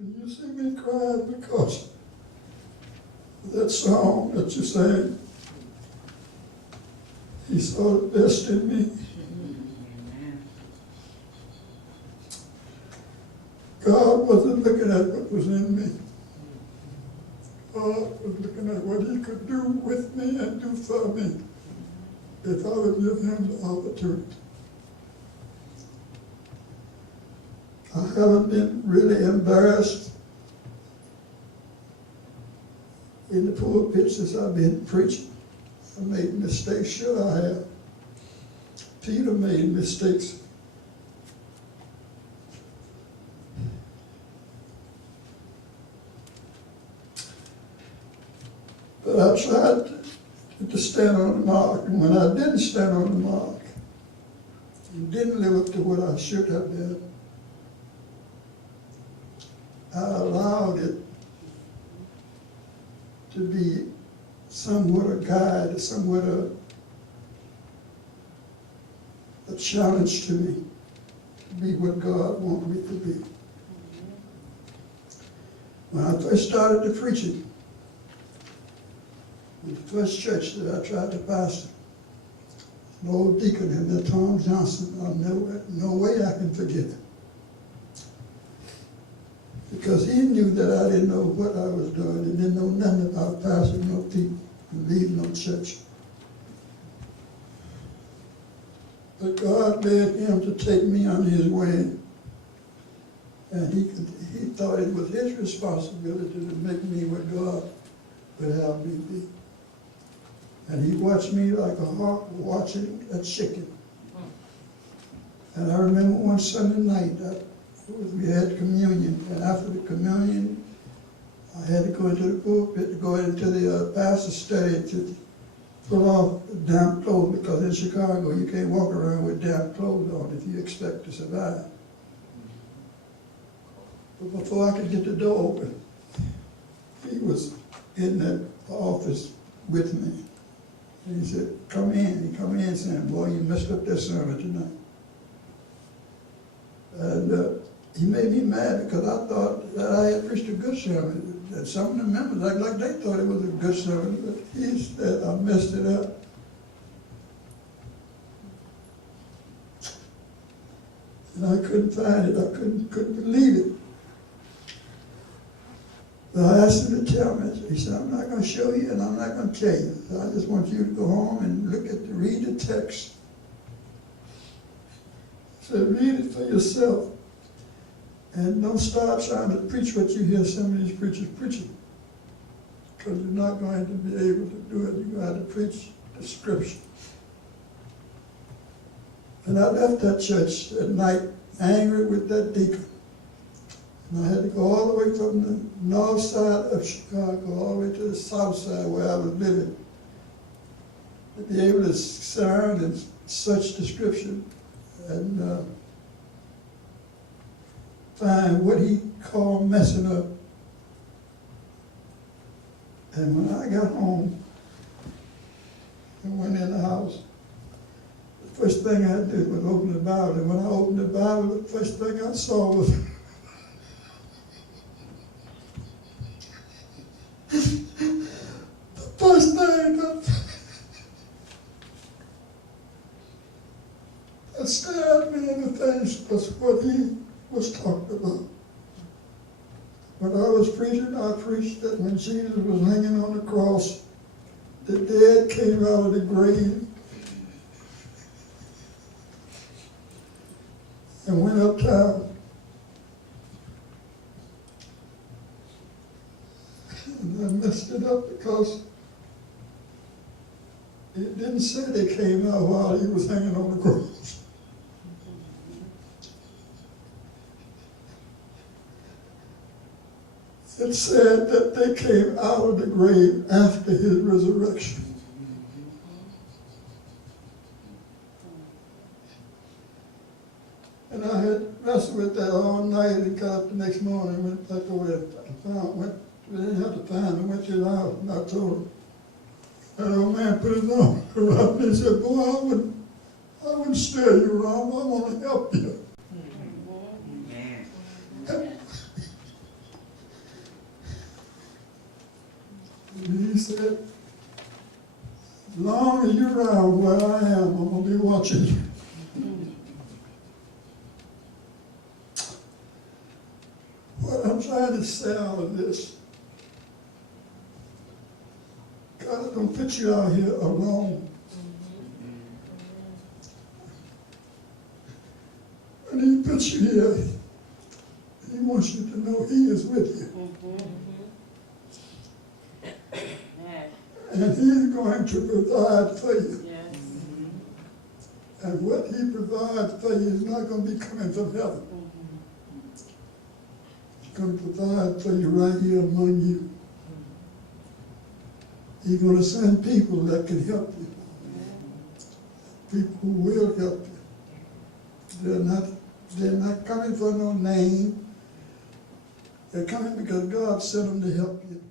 You see me crying because of that song that you sang. He saw the best in me. God wasn't looking at what was in me. God was looking at what he could do with me and do for me if I would give him the opportunity. I haven't been really embarrassed in the pulpit since I've been preaching. I made mistakes, sure I have. Peter made mistakes. But I tried to stand on the mark, and when I didn't stand on the mark, and didn't live up to what I should have been, I allowed it to be somewhat a guide, somewhat a challenge to me, to be what God wanted me to be. When I first started the preaching, in the first church that I tried to pastor, an old deacon in there, Tom Johnson, no way I can forget it. Because he knew that I didn't know what I was doing and didn't know nothing about pastoring no people and leading no church. But God led him to take me under his wing. And he thought it was his responsibility to make me what God would have me be. And he watched me like a hawk watching a chicken. And I remember one Sunday night, we had communion, and after the communion, I had to go into the pulpit, to go into the pastor's study to pull off damp clothes, because in Chicago you can't walk around with damp clothes on if you expect to survive. But before I could get the door open, he was in the office with me. And he said, come in. He come in saying, boy, you messed up that sermon tonight. And he made me mad because I thought that I had preached a good sermon. And some of the members, like they thought it was a good sermon, but he said I messed it up. And I couldn't find it. I couldn't believe it. But I asked him to tell me. He said, I'm not going to show you and I'm not going to tell you. So I just want you to go home and read the text. He said, read it for yourself. And don't start trying to preach what you hear some of these preachers preaching. Because you're not going to be able to do it. You're going to have to preach the scripture. And I left that church that night angry with that deacon. And I had to go all the way from the north side of Chicago all the way to the south side where I was living to be able to sound in such description and find what he called messing up. And when I got home and went in the house, the first thing I did was open the Bible. And when I opened the Bible, the first thing I saw was the first thing that stared me in the face was what he was talking about. When I was preaching, I preached that when Jesus was hanging on the cross, the dead came out of the grave and went uptown. And I messed it up because it didn't say they came out while he was hanging on the cross. It said that they came out of the grave after his resurrection. And I had wrestled with that all night and got up the next morning and went back over there. We didn't have to find him. Went to the house and I told him. That old man put his arm around me and said, boy, I wouldn't steer you wrong. I want to help you. said, as long as you're around where I am, I'm going to be watching you. What I'm trying to say out of this, God don't put you out here alone. When He puts you here, He wants you to know He is with you. And He's going to provide for you. Yes. And what He provides for you is not going to be coming from heaven. He's going to provide for you right here among you. He's going to send people that can help you. People who will help you. They're not coming for no name. They're coming because God sent them to help you.